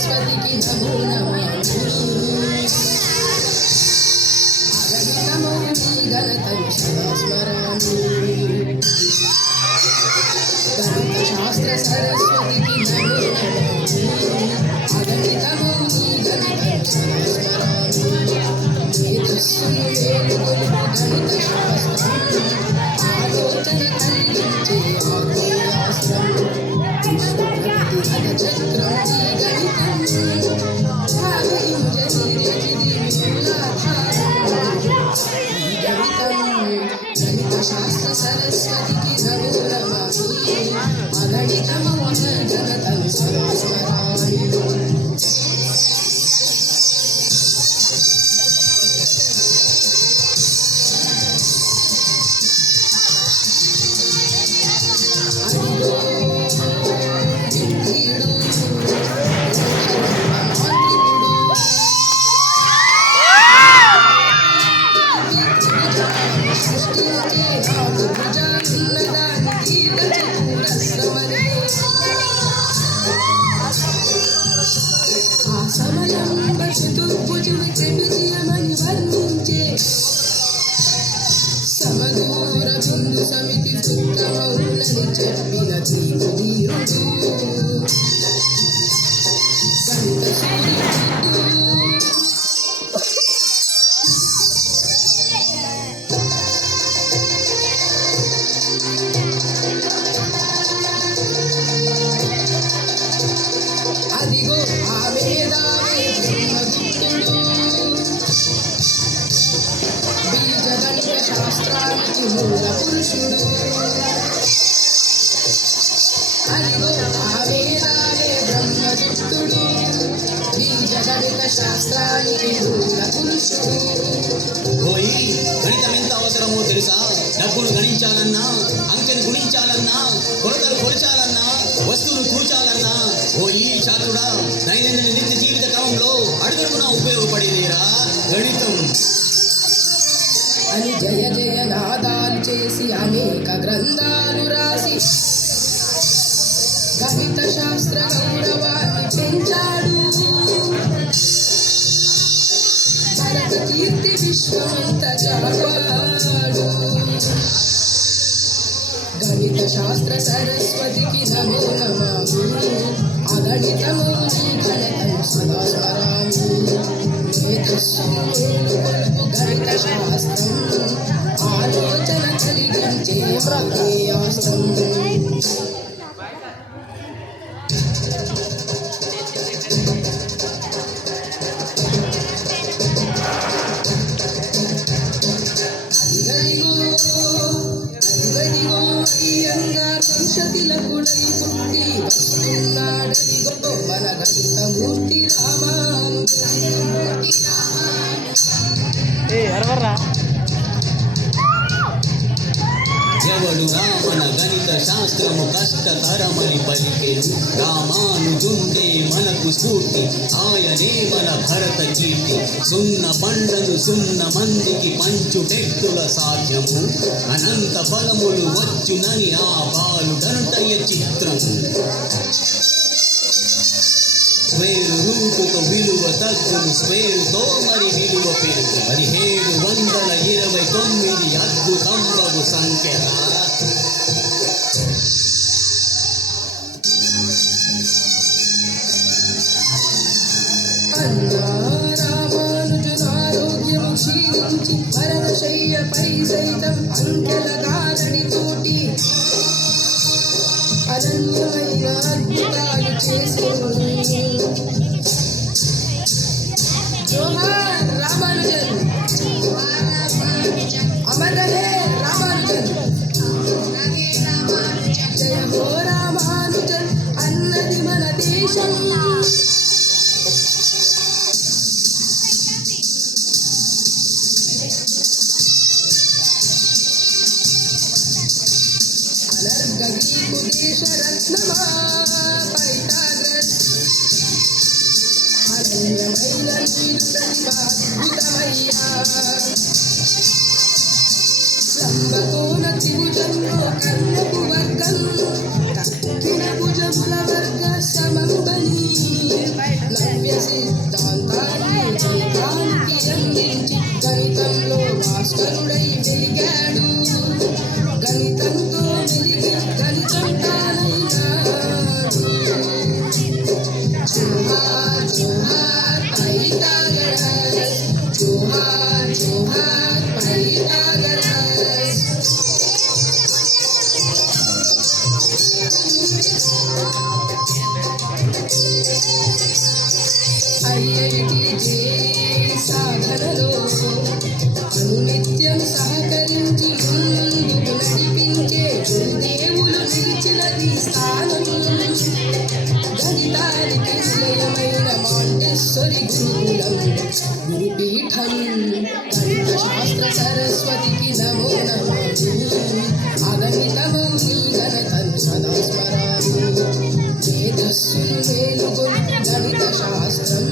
సరస్వతికి నమో నమామి అగణితమౌని గణతను సదా స్మరామి గణిత శాస్త్ర సరస్వతికి నమో నమామి అగణితమౌని గణతను సదా స్మరామి మేధస్సును వేడుకొలుపు గణిత శాస్త్రం ఆలోచన కలిగించే ఆగ్నేయాస్త్రం శాస్త్ర సరస్వతికి నమో నమామి అగణితమౌన జగతను సదా స్మరామి సమదూర బిందు సమితి ఉత్తమౌనని చెప్పిన తీరు వీరుడు గణిత సూర్యుడు అదిగో ఆ వేదాలే బ్రహ్మగుప్తుడు బీజగణిత శాస్త్రానికి మూల పురుషుడు అదిగో ఆ వేదాలే బ్రహ్మగుప్తుడు బీజగణిత శాస్త్రానికి మూల పురుషుడు పోయి గణితం ఎంత అవసరమో తెలుసా? డబ్బును గణించాలన్నా, అంకెను గుణించాలన్నా, కొలతలు కొలచాలన్నా, వస్తువులు కూర్చాలన్నా పోయి చాతుడా దైనందిన నిత్య జీవిత క్రమంలో అడుగడుగునా ఉపయోగపడేదేరా గణితం అని జయ జయ నాదాలు చేసి అనేక గ్రంథాలు రాసి గణిత శాస్త్ర గౌరవాన్ని పెంచాడు. భరత కీర్తి విశ్వమంత చాపాడు. గణిత శాస్త్ర సరస్వతికి నమో నమామి అగణితమౌని గణతను సదా స్మరామి మేధస్సును మేలుకొలుపు గణిత శాస్త్రం ఆలోచన కలిగించే ప్రత్యయాస్త్రం వంశతిలకుడై పుట్టి వస్తున్నాడదిగో మన గణితమూర్తి రామానుజమూర్తి ఎవడు రామన గణిత శాస్త్రము కష్టతరమని పలికెను రామానుజుండే మనకు స్ఫూర్తి ఆయనే మన భరత కీర్తి సున్న బండను సున్న మందికి పంచుటెట్టుల సాధ్యము అనంత ఫలములు వచ్చునని ఆ బాలుడంతయ చిత్రము స్వేరు రూపుతో విలువ తగ్గును స్వేరుతో మరి విలువ పెరుగు 1729 అద్భుతంబగు సంఖ్య రామానుజనారోగ్యము క్షీణించి మరణశయ్యపై సైతం అంకెల కారణితోటి అనన్యమైన అద్భుతాలు చేసేవాడు. జోహార్ రామానుజన్, అమర్ రహే రామానుజన్, జయ హో రామానుజన్ అన్నది మన దేశం. అనర్గీకు దేశ రత్నమా పైథాగరస్ అనన్యమైన నీరు ప్రతిభ అద్భుతమయ్యా. లంబకోణ త్రిభుజంలో కర్ణపు వర్గం తక్కిన భుజముల వర్గ సమంబని ఐఐటి సాధనలో అనునిత్యం సహకరించి ముందుకు నడిపించే గురుదేవులు నిలిచినది స్థానం. గణితానికి నిలయమైన మాంటెస్సరి గురుకులం గురుపీఠం. గణిత శాస్త్ర సరస్వతికి నమో నమః. అగణితమౌ నీ ఘనతను సదా స్మరామి. మేధస్సును మేలుగొల్పు గణిత శాస్త్రం